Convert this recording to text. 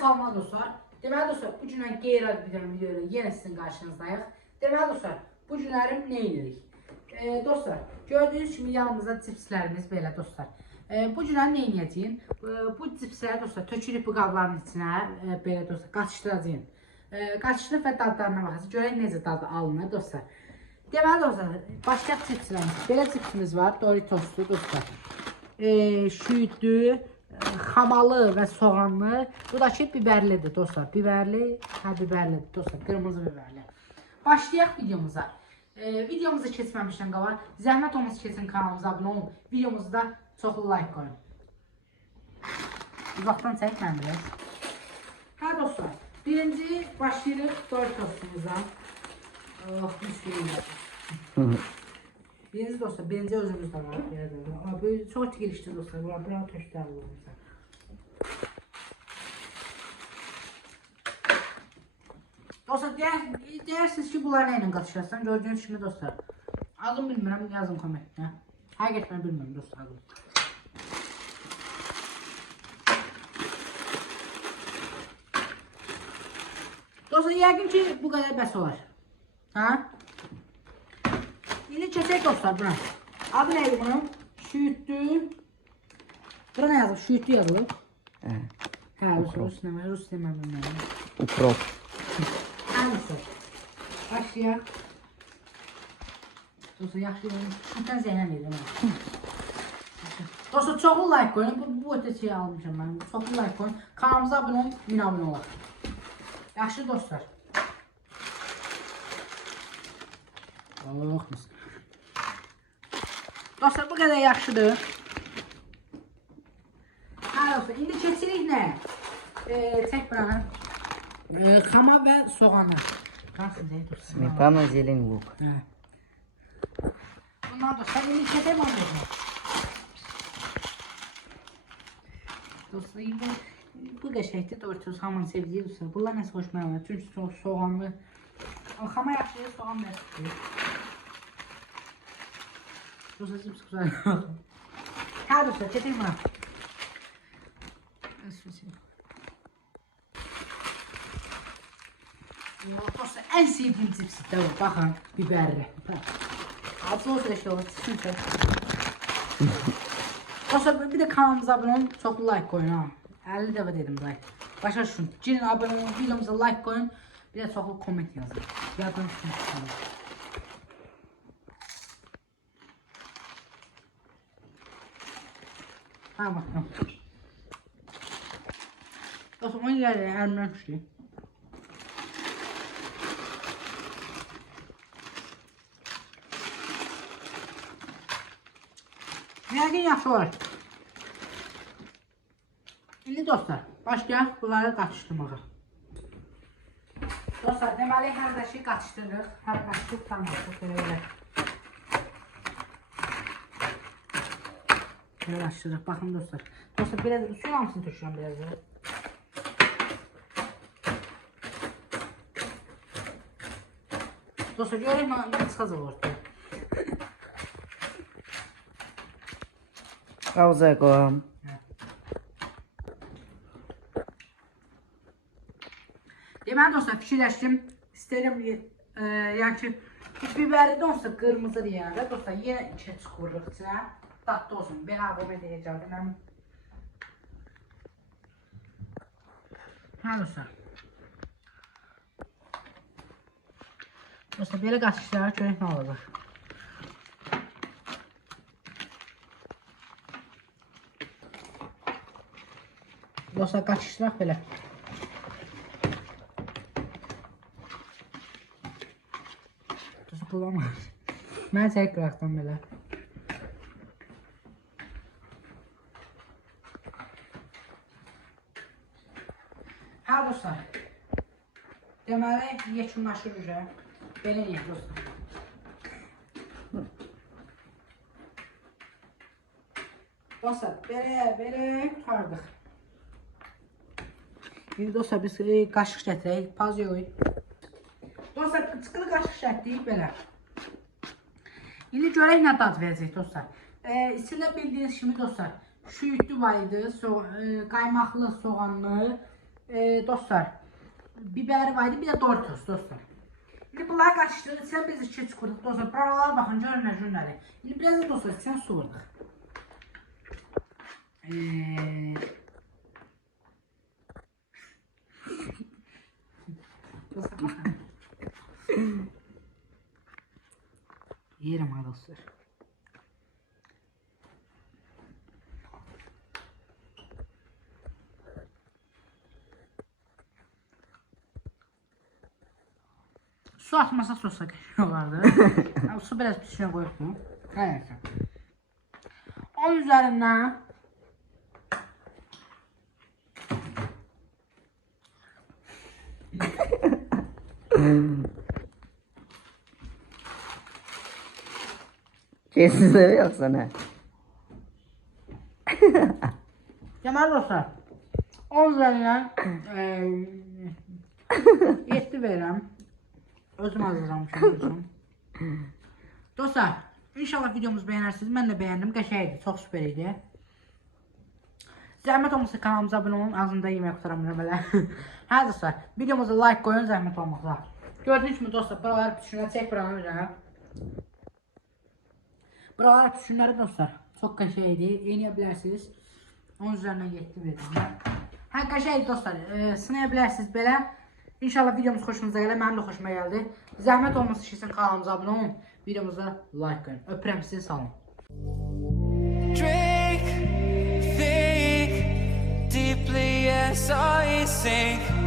salma dostlar. Deməli dostlar, bu günə qeyri-adi bir video ilə yenə sizin qarşınızdayıq. Deməli dostlar, bu günlərim nə edirik? Dostlar, gördüyünüz kimi yanımızda cipslərimiz belə dostlar. Bu günlər nə edəcəyim? Bu cipsləri dostlar tökürük bu qabların içinə, belə dostlar qaçışdıracağım. Qaçışdırıb və dadlarına baxacağıq. Görək necə dadı alınır dostlar. Deməli dostlar, başqa cipslərimiz. Belə cipsimiz var, Doritoslu dostlar. Şüydü, xamalı və soğanlı. Bu da ki biberlidir dostlar. Biberli, biberlidir dostlar. Qırmızı biberli. Başlayaq videomuza. Videomuzu keçməmişdən qabaq, zəhmət olmasa keçin kanalımıza abunə olun. Videomuzu da çoxlu like qoyun. Uzaqdan çəkməm biraz. Hə dostlar, birinci başlayırıq Doritosumuza. Birinci dostlar, birinci özümüz də var. Çox tikilişdir dostlar, bura tökdər olursa. Dostlar, deyirsiniz ki, bunlar nə ilə qatışırsan? Gördüyünüz kimi dostlar. Adım bilmirəm, yazın kommentdə. Həqiqətən bilmirəm dostlar. Dostlar, yəqin ki, bu qədər bəs olar. Hə? İndi keçək dostlar buna. Adı neydi bunun? Şüydü. Bura nə yazılıb? Şüydü yazılıb. Hə, Rus deməm. Ukrop. Başlayaq. Dostlar, yaxşı yoxdur. Şübhən zəhlən edirəm. Dostlar, çoxlu like qoyun. Bu ötə şey almışam mən. Çoxlu like qoyun. Kanalımıza abunə olun, 1000 abunə olaq. Yaxşı dostlar. Dostlar, bu qədər yaxşıdır. Hə dostlar, indi keçirik nə? Çək buranı. Xama və soğanı. Smetana, zelen, luk. Bunlar dostlar, indi keçək onu. Dostlar, bu qəşəkdir, Doritos hamının sevdiyi dostlar. Bunlar nəsə xoşuma gəlmir. Çünki çox soğanlı. Xama yaxşıdır, soğan nəsdir. Dostlar, cips güzel. Hə dostlar, keçək buna. Dostlar, ən sevdiyim cipsdir o, baxın, biberli. Acı olsa şey olur, çıxın. Dostlar, bir də kanalımıza abunə olun, çoxlu like qoyun ha. 50 dəfə dedim like. Başa düşün, girin abunə olun, videomuza like qoyun, bir də çoxlu komment yazın. Yadın tutun. Ha bakalım. Dostlar, onu yerine elimden düştü. Yəqin yaxşı var. İndi dostlar, başlayaq bunları qaçışdırmağa. Dostlar, deməli hər dəşi qaçışdırırıq. Hər qaçışdırıb tanımışıq, belə. Belə qaçışdırırıq, baxın dostlar. Dostlar, biraz suyun hamısını tökürəm biraz da. Dostlar, görək nə çıxacaq orada. Qavuza qoyam. Deməli dostlar, fikirləşdim. İstəyirəm, yəni ki, biberi də olsa qırmızı deyəndə, dostlar, yenə içə çıxırıq içinə. Dadlı olsun, belə ağım edəcəkdim. Hə dostlar. Dostlar, belə qaçışlara görək nə olacaq. Dostlar, qaçışdıraq belə. Dostlar, bulamaz. Mən çək qıraqdan belə. Hə dostlar. Deməli, yekunlaşır üzrə. Belə deyək dostlar. Dostlar, belə tutardıq. İndi dostlar, biz qaşıq gətirək, paz yox. Dostlar, çıxılı qaşıq şərtləyik belə. İndi görək nə dad verəcək dostlar. İçində bildiyiniz kimi dostlar, şüydü var idi, qaymaqlı, soğanlı, Dostlar, biber var idi, bir de Doritos dostlar. Şimdi bunları karıştırdık, sen biz içi çıkırdık dostlar. Buralara bakın, görün günləri. Şimdi biraz da dostlar, sen su vurduk. Dostlar bakın. Yerim ha dostlar. Su atmasa sosa olardı. Su biraz pişirine koyuyorsun. Evet. Onun üzerinden Kesin yoksa ne? Cemal dostlar, onun üzerinden 7 verirəm. Özüm hazırlamışım. Dostlar, inşallah videomuzu beğenirsiniz. Ben de beğendim. Qəşəngdir, çok süper idi. Zəhmət olmasa kanalımıza abone olun. Ağzımda yemək qutaramıyorum belə. Hə dostlar, videomuza like koyun zəhmət olmasa. Gördüğünüz gibi dostlar, buralar pişirlər, çək buranın üzerine. Buralar pişirlər dostlar. Çok qəşəngdir. Yenebilirsiniz. Onun üzerine 7 verirəm. Hə qəşəngdir dostlar. Sınayabilirsiniz belə. İnşallah videomuz hoşunuza gəlir. Mənim də xoşuma gəldi. Zəhmət olmasa sizin kanalımıza abone olun. Videomuza like koyun. Öpürəm sizi, sağ olun. Drink, think deeply as I sink.